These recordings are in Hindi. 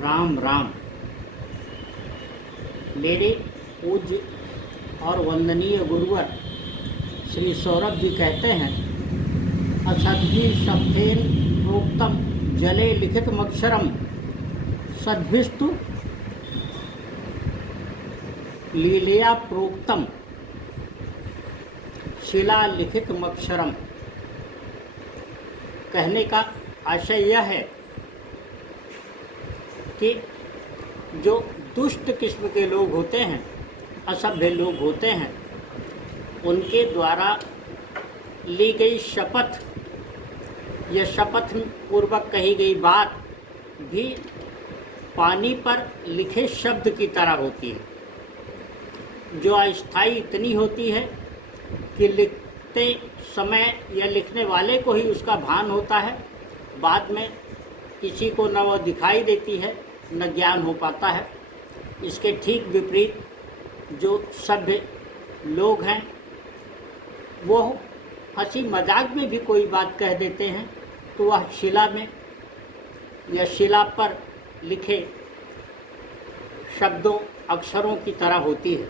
राम राम। मेरे पूज्य और वंदनीय गुरुवर श्री सौरभ जी कहते हैं, असद्भि शब्देन प्रोक्तम जले लिखितमक्षरम सद्भिस्तु लीलया प्रोक्तम शिला लिखितमक्षरम। कहने का आशय यह है कि जो दुष्ट किस्म के लोग होते हैं, असभ्य लोग होते हैं, उनके द्वारा ली गई शपथ या शपथ पूर्वक कही गई बात भी पानी पर लिखे शब्द की तरह होती है, जो अस्थायी इतनी होती है कि लिखते समय या लिखने वाले को ही उसका भान होता है, बाद में किसी को न वह दिखाई देती है न ज्ञान हो पाता है। इसके ठीक विपरीत जो सभ्य लोग हैं वो हंसी मजाक में भी कोई बात कह देते हैं तो वह शिला में या शिला पर लिखे शब्दों अक्षरों की तरह होती है।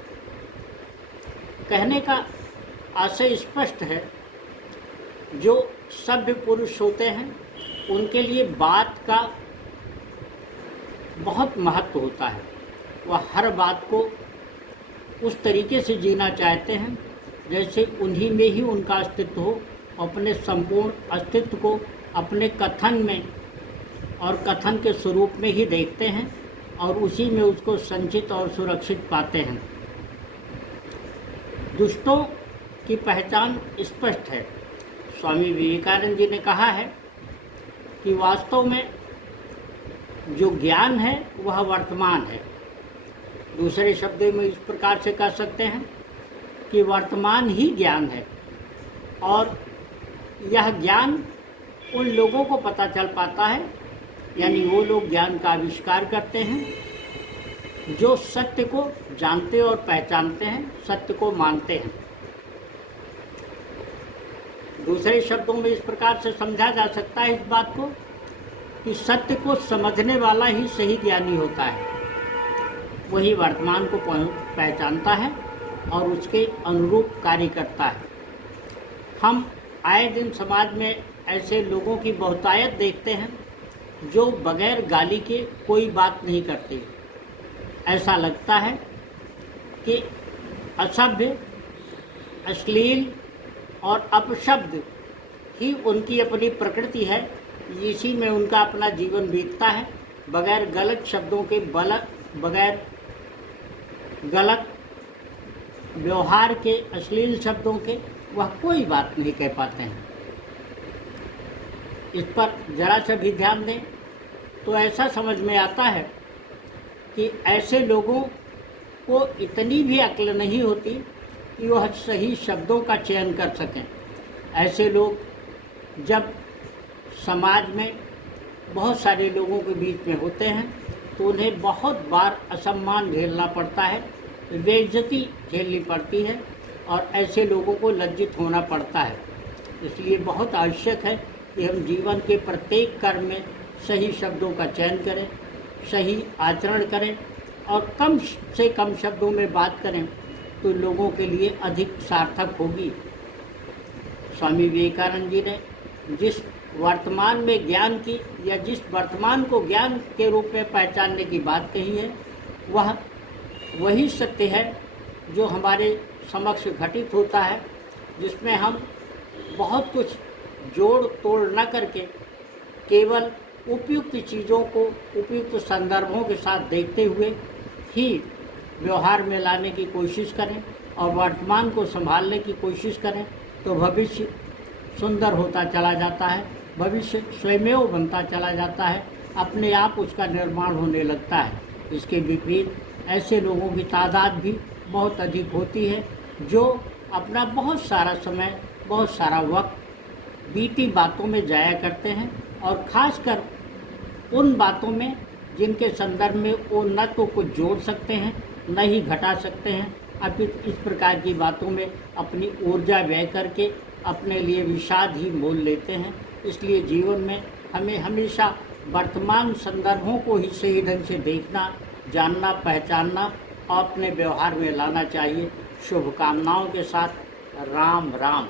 कहने का आशय स्पष्ट है, जो सभ्य पुरुष होते हैं उनके लिए बात का बहुत महत्व होता है। वह हर बात को उस तरीके से जीना चाहते हैं जैसे उन्हीं में ही उनका अस्तित्व हो, अपने संपूर्ण अस्तित्व को अपने कथन में और कथन के स्वरूप में ही देखते हैं और उसी में उसको संचित और सुरक्षित पाते हैं। दुष्टों की पहचान स्पष्ट है। स्वामी विवेकानंद जी ने कहा है कि वास्तव में जो ज्ञान है वह वर्तमान है। दूसरे शब्दों में इस प्रकार से कह सकते हैं कि वर्तमान ही ज्ञान है, और यह ज्ञान उन लोगों को पता चल पाता है, यानी वो लोग ज्ञान का आविष्कार करते हैं जो सत्य को जानते और पहचानते हैं, सत्य को मानते हैं। दूसरे शब्दों में इस प्रकार से समझा जा सकता है इस बात को कि सत्य को समझने वाला ही सही ज्ञानी होता है। वही वर्तमान को पहचानता है और उसके अनुरूप कार्य करता है। हम आए दिन समाज में ऐसे लोगों की बहुतायत देखते हैं जो बगैर गाली के कोई बात नहीं करते। ऐसा लगता है कि असभ्य, अश्लील और अपशब्द ही उनकी अपनी प्रकृति है, इसी में उनका अपना जीवन बीतता है। बगैर गलत शब्दों के, बगैर गलत व्यवहार के, अश्लील शब्दों के वह कोई बात नहीं कह पाते हैं। इस पर जरा सा भी ध्यान दें तो ऐसा समझ में आता है कि ऐसे लोगों को इतनी भी अक्ल नहीं होती कि वह सही शब्दों का चयन कर सकें। ऐसे लोग जब समाज में बहुत सारे लोगों के बीच में होते हैं तो उन्हें बहुत बार असम्मान झेलना पड़ता है, बेइज्जती झेलनी पड़ती है और ऐसे लोगों को लज्जित होना पड़ता है। इसलिए बहुत आवश्यक है कि हम जीवन के प्रत्येक कर्म में सही शब्दों का चयन करें, सही आचरण करें और कम से कम शब्दों में बात करें तो लोगों के लिए अधिक सार्थक होगी। स्वामी विवेकानंद जी ने जिस वर्तमान में ज्ञान की या जिस वर्तमान को ज्ञान के रूप में पहचानने की बात कही है, वह वही सत्य है जो हमारे समक्ष घटित होता है, जिसमें हम बहुत कुछ जोड़ तोड़ न करके केवल उपयुक्त चीज़ों को उपयुक्त संदर्भों के साथ देखते हुए ही व्यवहार में लाने की कोशिश करें और वर्तमान को संभालने की कोशिश करें तो भविष्य सुंदर होता चला जाता है, भविष्य स्वयमेव बनता चला जाता है, अपने आप उसका निर्माण होने लगता है। इसके विपरीत ऐसे लोगों की तादाद भी बहुत अधिक होती है जो अपना बहुत सारा समय, बहुत सारा वक्त बीती बातों में जाया करते हैं और ख़ासकर उन बातों में जिनके संदर्भ में वो न तो कुछ जोड़ सकते हैं न ही घटा सकते हैं। अब इस प्रकार की बातों में अपनी ऊर्जा व्यय करके अपने लिए विषाद ही मोल लेते हैं। इसलिए जीवन में हमें हमेशा वर्तमान संदर्भों को ही सही ढंग से देखना, जानना, पहचानना और अपने व्यवहार में लाना चाहिए। शुभकामनाओं के साथ राम राम।